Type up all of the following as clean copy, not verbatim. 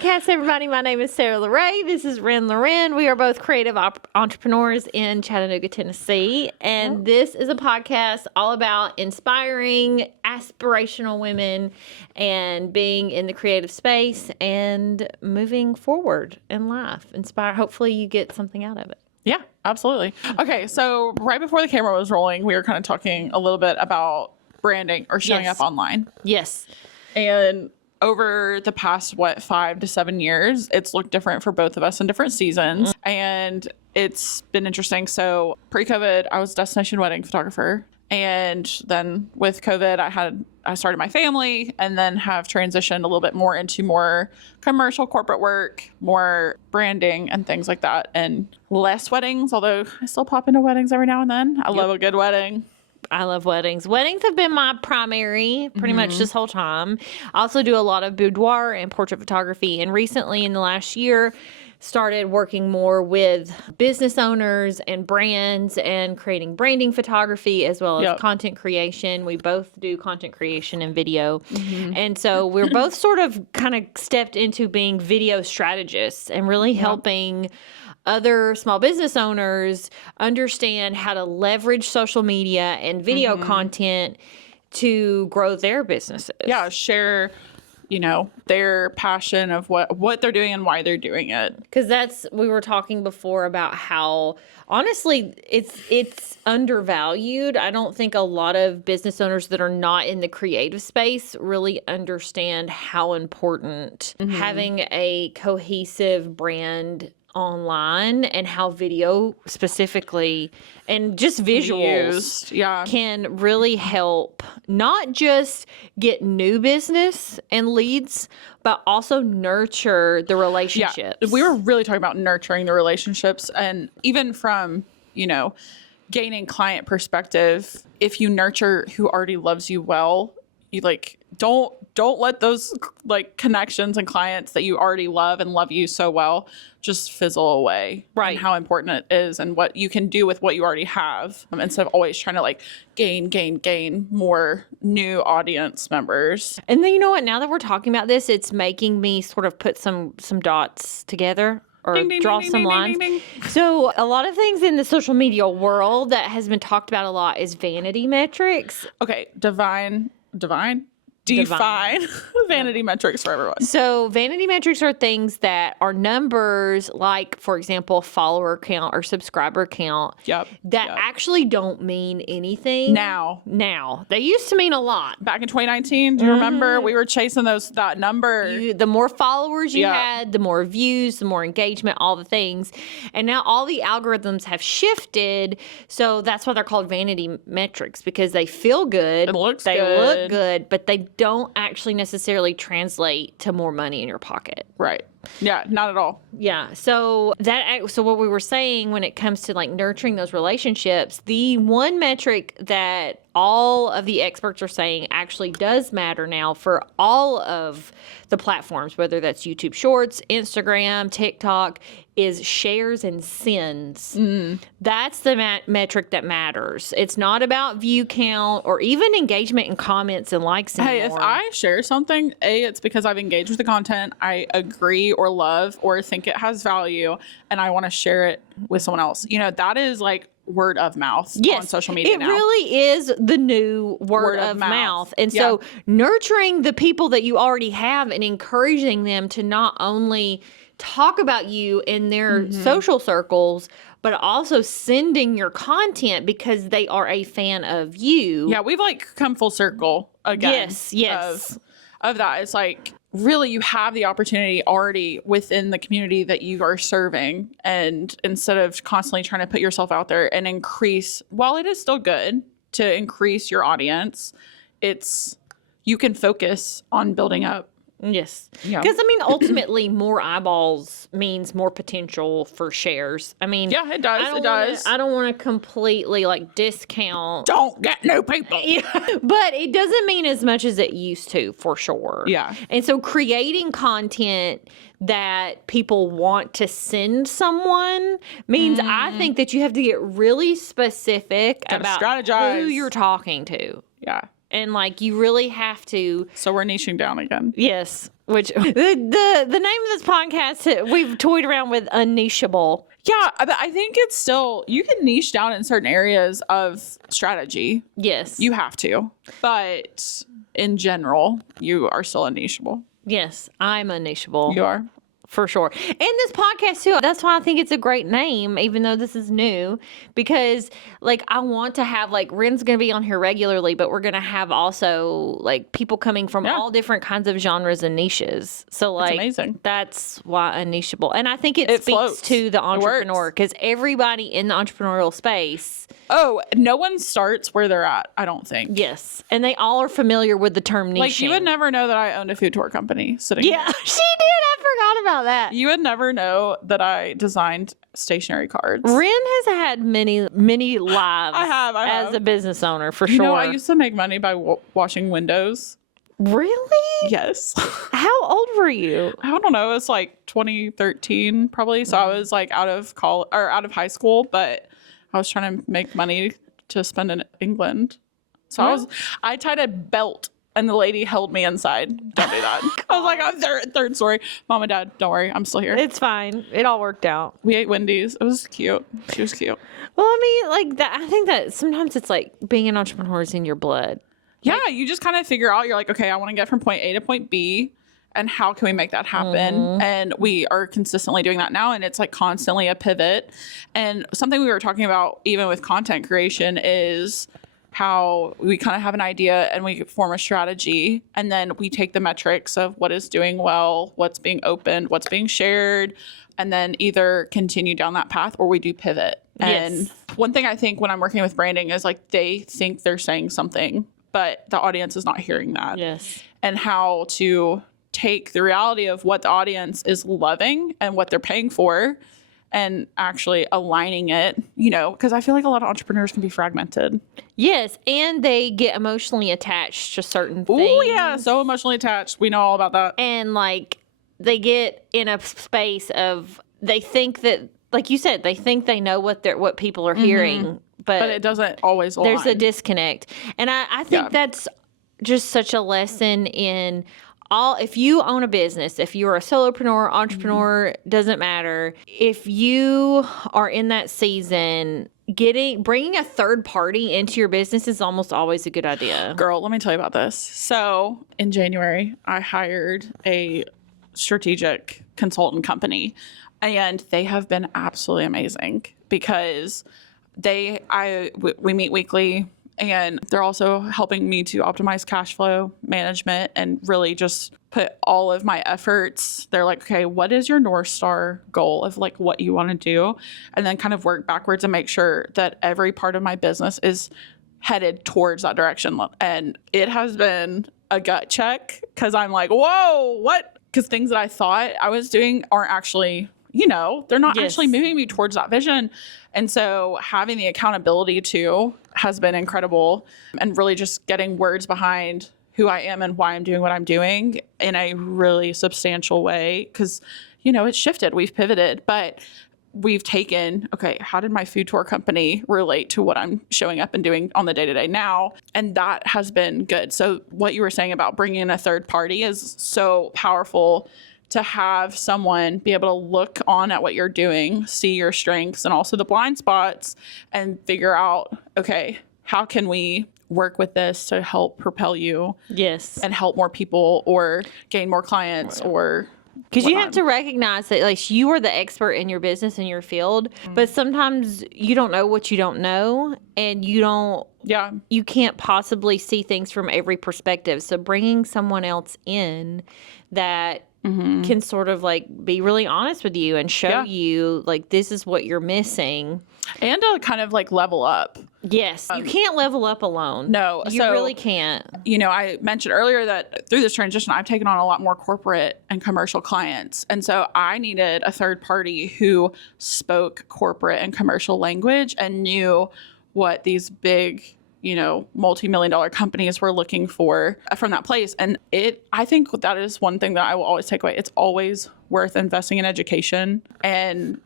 Podcast, everybody. My name is Sarah LaRae. This is Ren Loren. We are both creative entrepreneurs in Chattanooga, Tennessee. And This is a podcast all about inspiring aspirational women and being in the creative space and moving forward in life. Hopefully you get something out of it. Yeah, absolutely. Okay, so right before the camera was rolling, we were kind of talking a little bit about branding or showing up online. Yes. And over the past, 5 to 7 years, it's looked different for both of us in different seasons. And it's been interesting. So pre-COVID, I was a destination wedding photographer. And then with COVID, I started my family and then have transitioned a little bit more into more commercial corporate work, more branding and things like that, and less weddings, although I still pop into weddings every now and then. I love a good wedding. I love weddings. Weddings have been my primary pretty much this whole time. I also do a lot of boudoir and portrait photography. And recently in the last year, started working more with business owners and brands and creating branding photography as well as content creation. We both do content creation and video. And so we're both sort of kind of stepped into being video strategists and really helping other small business owners understand how to leverage social media and video content to grow their businesses. Yeah, share, their passion of what they're doing and why they're doing it. Because we were talking before about how honestly it's undervalued. I don't think a lot of business owners that are not in the creative space really understand how important having a cohesive brand online and how video specifically and just visuals can really help not just get new business and leads, but also nurture the relationships. Yeah. We were really talking about nurturing the relationships, and even from, gaining client perspective, if you nurture who already loves you well, you don't let those connections and clients that you already love and love you so well just fizzle away. Right. And how important it is and what you can do with what you already have, instead of always trying to gain more new audience members. And then you know what? Now that we're talking about this, it's making me sort of put some dots together. Or ding, ding, draw ding, some ding, lines. ding, ding, ding. So a lot of things in the social media world that has been talked about a lot is vanity metrics. Okay, define vanity metrics for everyone. So vanity metrics are things that are numbers, like, for example, follower count or subscriber count, that actually don't mean anything. Now. They used to mean a lot. Back in 2019, do you remember? We were chasing that number. The more followers you had, the more views, the more engagement, all the things. And now all the algorithms have shifted. So that's why they're called vanity metrics, because they feel good. It looks they good. look good, but they don't actually necessarily translate to more money in your pocket. Right. Yeah, not at all. Yeah. So what we were saying when it comes to nurturing those relationships, the one metric that all of the experts are saying actually does matter now for all of the platforms, whether that's YouTube Shorts, Instagram, TikTok, is shares and sends. That's the metric that matters. It's not about view count or even engagement and comments and likes anymore. Hey, if I share something, it's because I've engaged with the content, I agree or love or think it has value, and I want to share it with someone else. That is word of mouth on social media now. It really is the new word of mouth. And so nurturing the people that you already have and encouraging them to not only talk about you in their social circles, but also sending your content because they are a fan of you. Yeah, we've come full circle again. Yes. Of that. It's really you have the opportunity already within the community that you are serving. And instead of constantly trying to put yourself out there and increase, while it is still good to increase your audience, you can focus on building up. Yes. Because, ultimately, more eyeballs means more potential for shares. Yeah, it does. I don't want to completely, discount. Don't get new people. But it doesn't mean as much as it used to, for sure. Yeah. And so creating content that people want to send someone means I think that you have to get really specific about strategize. who you're talking to. Yeah. And like, you really have to. So we're niching down again. Yes. Which the name of this podcast, we've toyed around with Un-Nicheable. Yeah, but I think it's still, you can niche down in certain areas of strategy. Yes. You have to. But in general, you are still Un-Nicheable. Yes, I'm Un-Nicheable. You are. For sure. And this podcast too, that's why I think it's a great name, even though this is new, because like I want to have like Ren's going to be on here regularly, but we're going to have also like people coming from all different kinds of genres and niches. So like amazing. That's why Un-Nicheable. And I think it speaks floats. to the entrepreneur, because everybody in the entrepreneurial space. Oh, no one starts where they're at, I don't think. Yes. And they all are familiar with the term niching. Like you would never know that I owned a food tour company sitting here. Yeah, she did. I forgot about that. You would never know that I designed stationery cards. Ren has had many lives I have. as a business owner, for sure. You know, I used to make money by washing windows. Really? Yes. How old were you? I don't know. It was like 2013 probably. So I was like out of college or out of high school, but I was trying to make money to spend in England. So I tied a belt and the lady held me inside. Don't do that. I was like, I'm third story. Mom and Dad, don't worry. I'm still here. It's fine. It all worked out. We ate Wendy's. It was cute. She was cute. Well, I mean, like that. I think that sometimes it's like being an entrepreneur is in your blood. Yeah, you just kind of figure out, you're like, okay, I want to get from point A to point B, and how can we make that happen? Mm-hmm. And we are consistently doing that now, and it's like constantly a pivot. And something we were talking about even with content creation is how we kind of have an idea and we form a strategy, and then we take the metrics of what is doing well, what's being opened, what's being shared, and then either continue down that path or we do pivot. Yes. And one thing I think when I'm working with branding is like they think they're saying something, but the audience is not hearing that. Yes. And how to take the reality of what the audience is loving and what they're paying for and actually aligning it, you know, because I feel like a lot of entrepreneurs can be fragmented. Yes, and they get emotionally attached to certain things. Oh, yeah, so emotionally attached. We know all about that. And like they get in a space of, they think that, like you said, they think they know what people are hearing, but it doesn't always align. There's a disconnect. And I think that's just such a lesson in if you own a business, if you're a solopreneur, entrepreneur, doesn't matter. If you are in that season, bringing a third party into your business is almost always a good idea. Girl, let me tell you about this. So in January, I hired a strategic consultant company, and they have been absolutely amazing because we meet weekly. And they're also helping me to optimize cash flow management and really just put all of my efforts. They're like, okay, what is your North Star goal of like what you want to do? And then kind of work backwards and make sure that every part of my business is headed towards that direction. And it has been a gut check because I'm like, whoa, what? Because things that I thought I was doing aren't actually, you know, they're not actually moving me towards that vision. And so having the accountability too has been incredible, and really just getting words behind who I am and why I'm doing what I'm doing in a really substantial way. Because, you know, it's shifted, we've pivoted, but we've taken, okay, how did my food tour company relate to what I'm showing up and doing on the day-to-day now? And that has been good. So what you were saying about bringing in a third party is so powerful, to have someone be able to look on at what you're doing, see your strengths and also the blind spots, and figure out, okay, how can we work with this to help propel you? Yes. And help more people or gain more clients or because you have to recognize that like you are the expert in your business in your field, but sometimes you don't know what you don't know, and you can't possibly see things from every perspective. So bringing someone else in that can sort of like be really honest with you and show you like this is what you're missing, and to kind of like level up. Yes, you can't level up alone. No, you really can't. You know, I mentioned earlier that through this transition, I've taken on a lot more corporate and commercial clients. And so I needed a third party who spoke corporate and commercial language and knew what these big, you know, multi-million-dollar companies were looking for from that place. And I think that is one thing that I will always take away. It's always worth investing in education and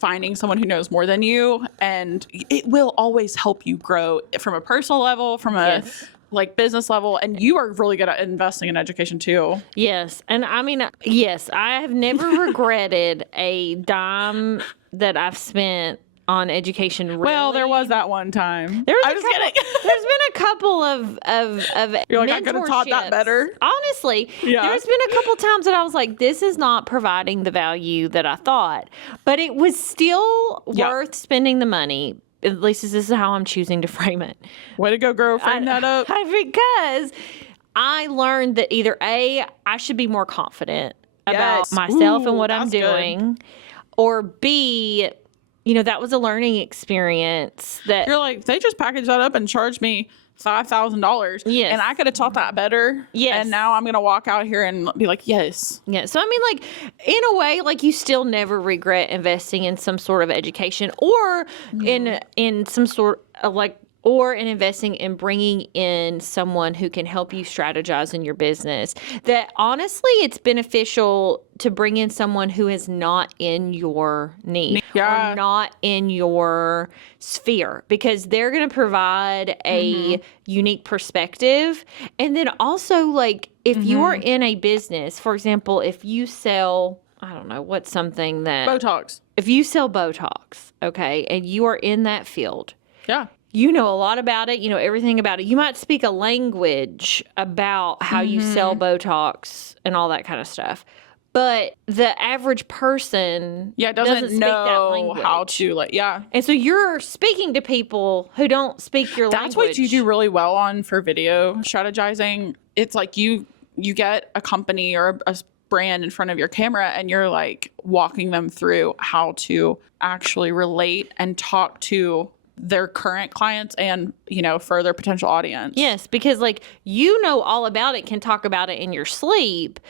finding someone who knows more than you, and it will always help you grow from a personal level, from a like business level, and you are really good at investing in education too. Yes. And I mean, yes, I have never regretted a dime that I've spent on education. Really. Well, there was that one time. I'm just kidding. There's been a couple of You're like, I could have taught that better. Honestly, Yeah. there's been a couple times that I was like, this is not providing the value that I thought, but it was still worth spending the money. At least this is how I'm choosing to frame it. Way to go, girl. Frame that up. Because I learned that either A, I should be more confident about myself and what I'm doing, or B, you know, that was a learning experience that You're like, they just packaged that up and charged me $5,000. Yes. And I could have taught that better. Yes. And now I'm going to walk out here and be like, yes. Yeah. So, I mean, like, in a way, like, you still never regret investing in some sort of education or in some sort of, like, or in investing in bringing in someone who can help you strategize in your business. That honestly, it's beneficial to bring in someone who is not in your niche or not in your sphere, because they're going to provide a unique perspective. And then also, like, if you are in a business, for example, if you sell, I don't know, what's something that... Botox. If you sell Botox, okay, and you are in that field... Yeah. You know a lot about it. You know everything about it. You might speak a language about how you sell Botox and all that kind of stuff. But the average person doesn't speak that language. How to, like, And so you're speaking to people who don't speak your language. That's what you do really well on for video strategizing. It's like you get a company or a brand in front of your camera and you're like walking them through how to actually relate and talk to their current clients and, you know, for their potential audience. Yes, because, like, you know all about it, can talk about it in your sleep.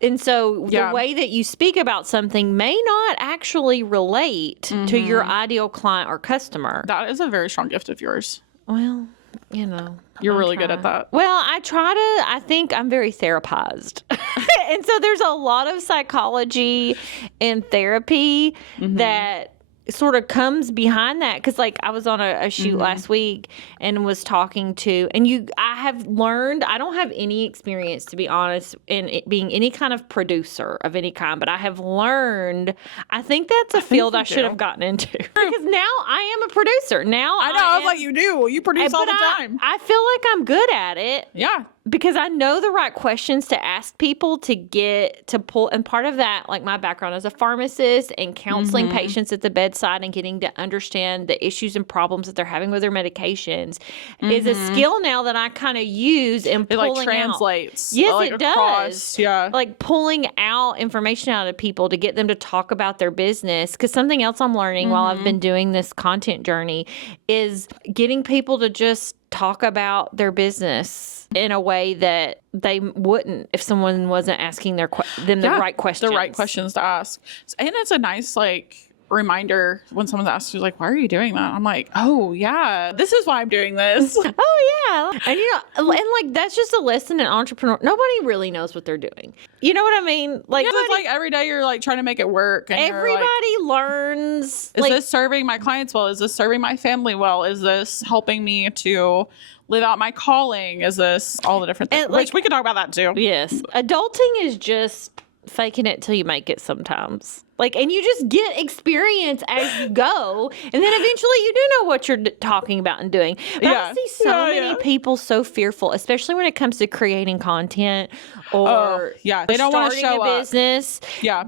And so the way that you speak about something may not actually relate to your ideal client or customer. That is a very strong gift of yours. Well, you know. You're really good at that. Well, I think I'm very therapized. And so there's a lot of psychology and therapy that sort of comes behind that. Because, like, I was on a shoot last week and was talking to, and I have learned, I don't have any experience, to be honest, in it being any kind of producer of any kind, but I have learned, I think that's a field I should have gotten into. Because now I am a producer. Now I know, I was like, you do. You produce all the time. I feel like I'm good at it. Yeah. Because I know the right questions to ask people to get to pull. And part of that, like, my background as a pharmacist and counseling patients at the bedside and getting to understand the issues and problems that they're having with their medications is a skill now that I kind of use in pulling out. It, like, translates. Yes, like, it across, does. Yeah. Like, pulling out information out of people to get them to talk about their business. Because something else I'm learning while I've been doing this content journey is getting people to just talk about their business in a way that they wouldn't if someone wasn't asking them the right questions. The right questions to ask. And it's a nice, like, reminder when someone asks you, like, why are you doing that? I'm like, oh yeah, this is why I'm doing this. Oh yeah. And, you know, and, like, that's just a lesson in entrepreneur. Nobody really knows what they're doing. You know what I mean? Like, it's like every day you're like trying to make it work. And everybody like, learns. Is this serving my clients well? Is this serving my family well? Is this helping me to live out my calling? Is this all the different things? Which we could talk about that too. Yes. Adulting is just faking it till you make it sometimes. Like, and you just get experience as you go, and then eventually you do know what you're talking about and doing. But I see so many people so fearful, especially when it comes to creating content or they don't want to show a business. Yeah,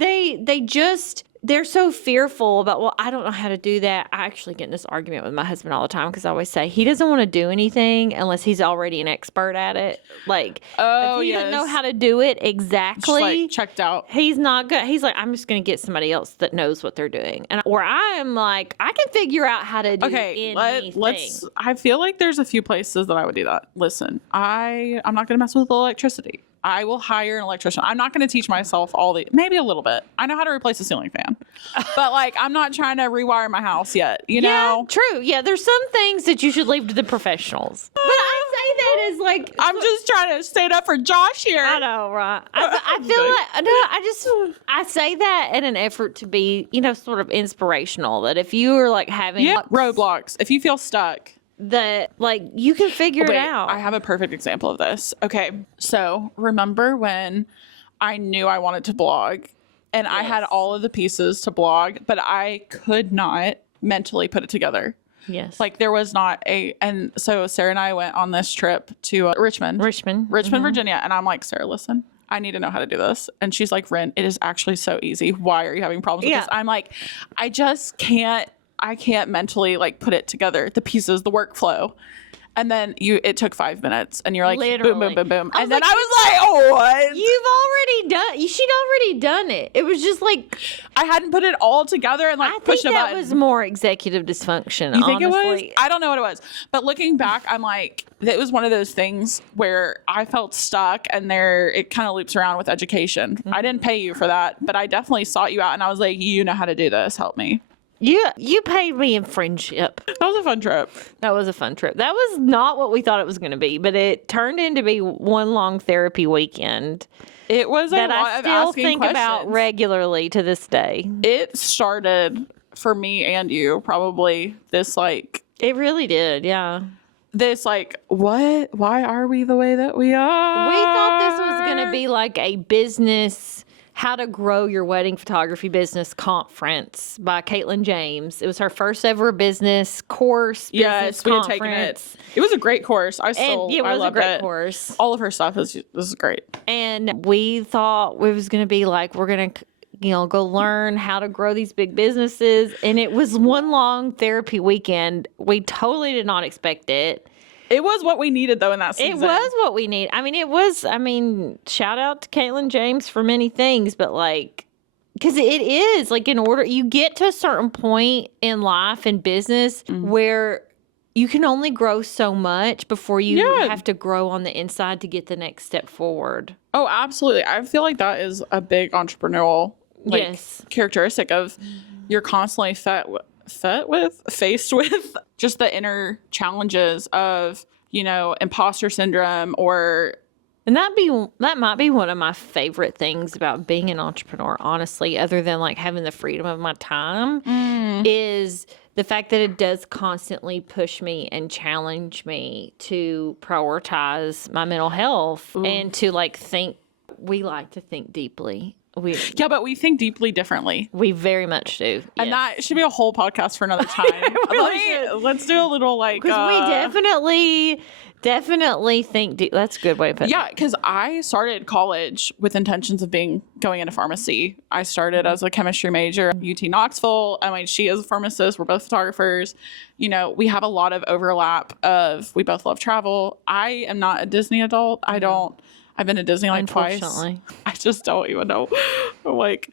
They're so fearful about, well, I don't know how to do that. I actually get in this argument with my husband all the time because I always say he doesn't want to do anything unless he's already an expert at it. Like, if he doesn't know how to do it exactly, just, like, checked out. He's not good. He's like, I'm just going to get somebody else that knows what they're doing. And or I'm like, I can figure out how to do anything. Let's. I feel like there's a few places that I would do that. Listen, I'm not going to mess with electricity. I will hire an electrician. I'm not going to teach myself maybe a little bit. I know how to replace a ceiling fan, but, like, I'm not trying to rewire my house yet, you know? True. Yeah, there's some things that you should leave to the professionals. But I say that as, like, I'm just trying to stand up for Josh here. I know, right? I feel like, I say that in an effort to be, you know, sort of inspirational, that if you are, like, having roadblocks, if you feel stuck, that like you can figure it out. I have a perfect example of this. Okay. So remember when I knew I wanted to blog and I had all of the pieces to blog, but I could not mentally put it together. Yes. Like there was not and so Sarah and I went on this trip to Richmond, Virginia. And I'm like, Sarah, listen, I need to know how to do this. And she's like, Ren, it is actually so easy. Why are you having problems with this? I'm like, I can't mentally like put it together, the pieces, the workflow. And then it took 5 minutes and you're like, literally. Boom, boom, boom, boom. And then I was like, oh, what? She'd already done it. It was just like, I hadn't put it all together and like pushed a button. I think that was more executive dysfunction. You think it was? I don't know what it was. But looking back, I'm like, it was one of those things where I felt stuck and it kind of loops around with education. Mm-hmm. I didn't pay you for that, but I definitely sought you out and I was like, you know how to do this. Help me. You paid me in friendship. That was a fun trip. That was not what we thought it was going to be, but it turned into be one long therapy weekend. It was a lot of asking questions. That I still think about regularly to this day. It started for me and you probably this like... It really did, yeah. This like, what? Why are we the way that we are? We thought this was going to be like a business... How to Grow Your Wedding Photography Business Conference by Caitlin James. It was her first ever business course. Yes, we had taken it. It was a great course. I loved a great course. All of her stuff was great. And we thought it was going to be like, we're going to, go learn how to grow these big businesses. And it was one long therapy weekend. We totally did not expect it. It was what we needed, though, in that season. It was what we need. Shout out to Caitlin James for many things, but because it is like in order, you get to a certain point in life and business where you can only grow so much before you have to grow on the inside to get the next step forward. Oh, absolutely. I feel like that is a big entrepreneurial characteristic of you're constantly faced with just the inner challenges of, imposter syndrome and that might be one of my favorite things about being an entrepreneur, honestly, other than like having the freedom of my time, is the fact that it does constantly push me and challenge me to prioritize my mental health and to think. We like to think deeply. But we think deeply differently. We very much do. And that should be a whole podcast for another time. Let's do a little because we definitely think deep. That's a good way of putting it. Yeah, because I started college with intentions of going into pharmacy. I started as a chemistry major at UT Knoxville. She is a pharmacist. We're both photographers. We have a lot of overlap we both love travel. I am not a Disney adult. I've been to Disney twice. I just don't even know. But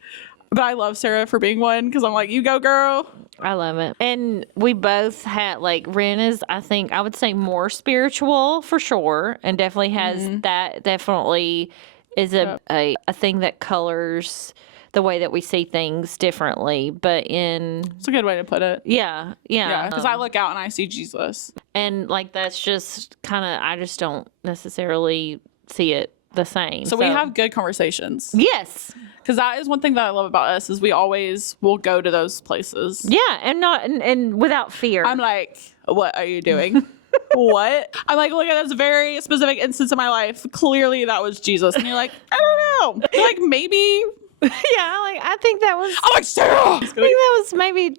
I love Sarah for being one because I'm like, you go, girl. I love it. And we both had Ren is, I think, I would say more spiritual for sure. And definitely has that, definitely is a thing that colors the way that we see things differently. But it's a good way to put it. Yeah. Yeah. Because I look out and I see Jesus. And that's just I just don't necessarily see it the same. So we have good conversations. Yes. Because that is one thing that I love about us is we always will go to those places. Yeah, and without fear. I'm like, what are you doing? What? I'm like, look at this very specific instance in my life. Clearly that was Jesus. And you're like, I don't know. You're like, maybe. Yeah, I think that was. I'm like, Sarah! I think that was maybe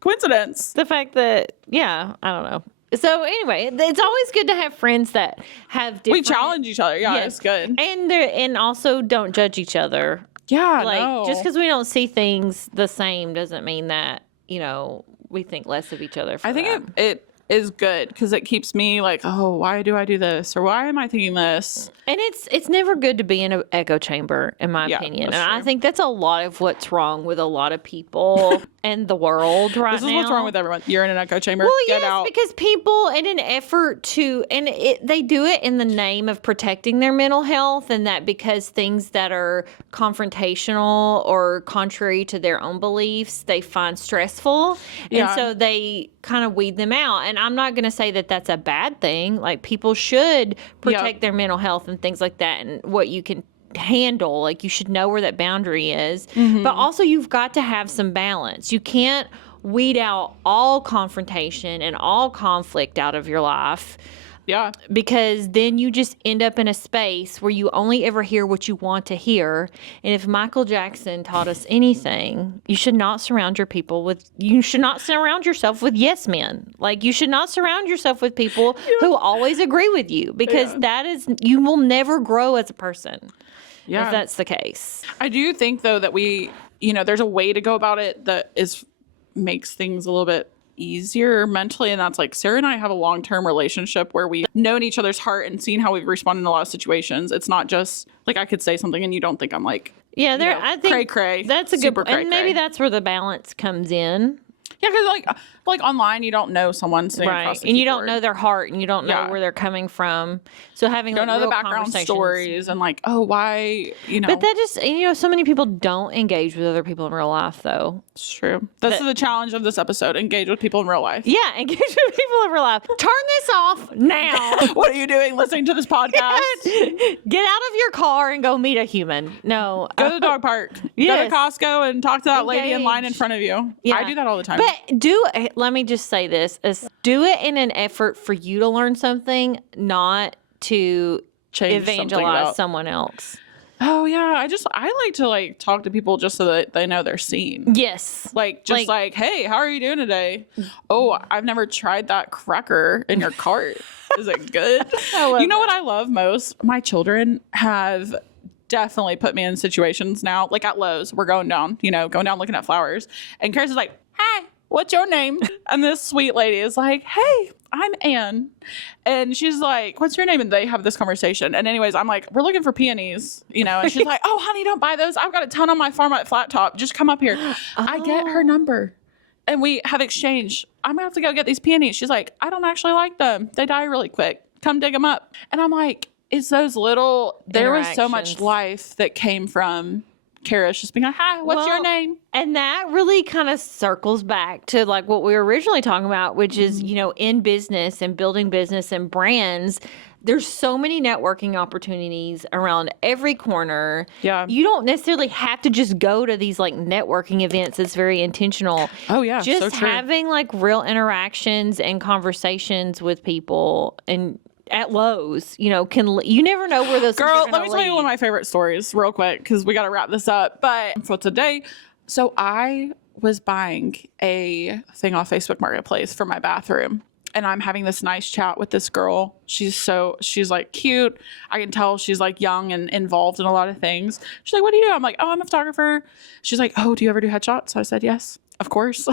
coincidence. The fact that, I don't know. So anyway, it's always good to have friends that have different... We challenge each other. Yeah, it's good. And also don't judge each other. Yeah, just because we don't see things the same doesn't mean that, we think less of each other for I think it is good because it keeps me why do I do this? Or why am I thinking this? And it's never good to be in an echo chamber, in my opinion. And I think that's a lot of what's wrong with a lot of people and the world right now. This is what's wrong with everyone. You're in an echo chamber. Well, Get out. Because people, in an effort to, they do it in the name of protecting their mental health, and that because things that are confrontational or contrary to their own beliefs, they find stressful. And so they kind of weed them out. And I'm not going to say that that's a bad thing. People should protect their mental health and things like that, and what you can handle. You should know where that boundary is. But also you've got to have some balance. You can't weed out all confrontation and all conflict out of your life. Yeah. Because then you just end up in a space where you only ever hear what you want to hear. And if Michael Jackson taught us anything, you should not surround yourself with yes men. Like, you should not surround yourself with people who always agree with you, because you will never grow as a person. Yeah. If that's the case. I do think though that there's a way to go about it that makes things a little bit easier mentally, and that's like Sarah and I have a long-term relationship where we've known each other's heart and seen how we've responded in a lot of situations. It's not just like I could say something and you don't think I'm like, I think cray. That's a good point. And maybe that's where the balance comes in. Yeah, because like online, you don't know someone sitting across the and you keyboard. don't know their heart, and you don't know where they're coming from. So having you don't know the background stories and like, oh, why, But that just so many people don't engage with other people in real life, though. It's true. This is the challenge of this episode: engage with people in real life. Yeah, engage with people in real life. Turn this off now. What are you doing listening to this podcast? Get out of your car and go meet a human. No, go to the dog park. Yes. Go to Costco and talk to that lady in line in front of you. Yeah. I do that all the time. But let me just say this, do it in an effort for you to learn something, not to evangelize someone else. Oh yeah. I like to talk to people just so that they know they're seen. Yes. Hey, how are you doing today? Oh, I've never tried that cracker in your cart. Is it good? What I love most? My children have definitely put me in situations now, like at Lowe's, we're going down looking at flowers, and Karis is like, hi, what's your name? And this sweet lady is like, hey, I'm Anne. And she's like, what's your name? And they have this conversation. And anyways, I'm like, we're looking for peonies, and she's like, oh, honey, don't buy those. I've got a ton on my farm at Flat Top. Just come up here. Oh. I get her number and we have exchanged. I'm gonna have to go get these peonies. She's like, I don't actually like them. They die really quick. Come dig them up. And I'm like, it's those little, there was so much life that came from Kara's just being like, hi, what's your name? And that really kind of circles back to like what we were originally talking about, which is, in business and building business and brands, there's so many networking opportunities around every corner. Yeah. You don't necessarily have to just go to these like networking events. It's very intentional. Oh yeah. Just so true. having like real interactions and conversations with people and at Lowe's, you never know where those Girl, let me tell you one of my favorite stories real quick because we got to wrap this up. But for today, so I was buying a thing off Facebook Marketplace for my bathroom. And I'm having this nice chat with this girl. She's like cute. I can tell she's like young and involved in a lot of things. She's like, what do you do? I'm like, oh, I'm a photographer. She's like, oh, do you ever do headshots? I said, yes, of course.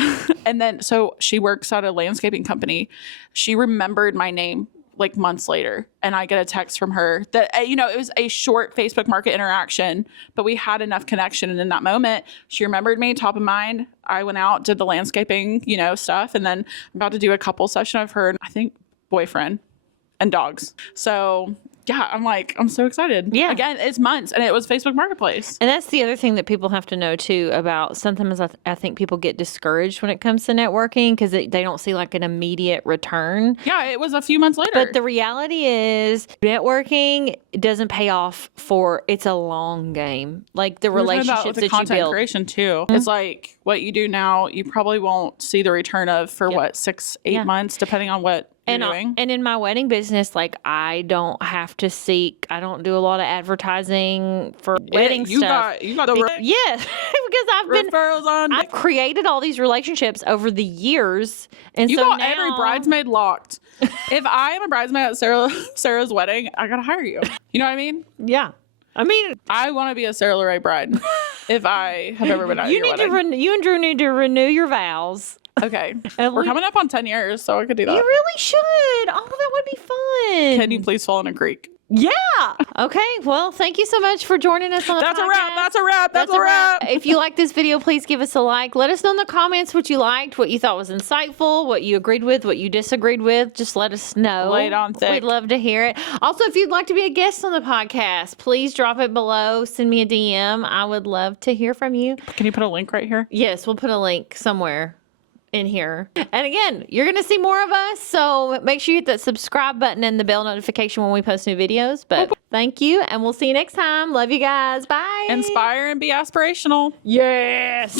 And then, so she works at a landscaping company. She remembered my name like months later, and I get a text from her that it was a short Facebook Market interaction, but we had enough connection, and in that moment she remembered me, top of mind. I went out, did the landscaping stuff, and then I'm about to do a couple session of her and I think boyfriend and dogs. So yeah, I'm so excited. Yeah. Again, it's months, and it was Facebook Marketplace. And that's the other thing that people have to know too about. Sometimes I think people get discouraged when it comes to networking because they don't see like an immediate return. Yeah, it was a few months later. But the reality is networking doesn't pay off it's a long game. Like the relationships that you build. Content creation too. Mm-hmm. It's like what you do now, you probably won't see the return of for 6-8 months, depending on what you're doing. And in my wedding business, like I don't do a lot of advertising for wedding stuff. You got the yes, because I've created all these relationships over the years, and you got every bridesmaid locked. If I am a bridesmaid at Sarah's wedding, I gotta hire you. You know what I mean? Yeah. I mean, I want to be a Sarah Lorraine bride. If I have ever been at your wedding, you and Drew need to renew your vows. Okay. We're coming up on 10 years, so I could do that. You really should. Oh, that would be fun. Can you please fall in a creek? Yeah. Okay. Well, thank you so much for joining us on the podcast. That's a wrap. If you like this video, please give us a like. Let us know in the comments what you liked, what you thought was insightful, what you agreed with, what you disagreed with. Just let us know. Lay it on thick. We'd love to hear it. Also, if you'd like to be a guest on the podcast, please drop it below. Send me a DM. I would love to hear from you. Can you put a link right here? Yes, we'll put a link somewhere in here. And again, you're going to see more of us, so make sure you hit that subscribe button and the bell notification when we post new videos. But thank you, and we'll see you next time. Love you guys. Bye. Inspire and be aspirational. Yes.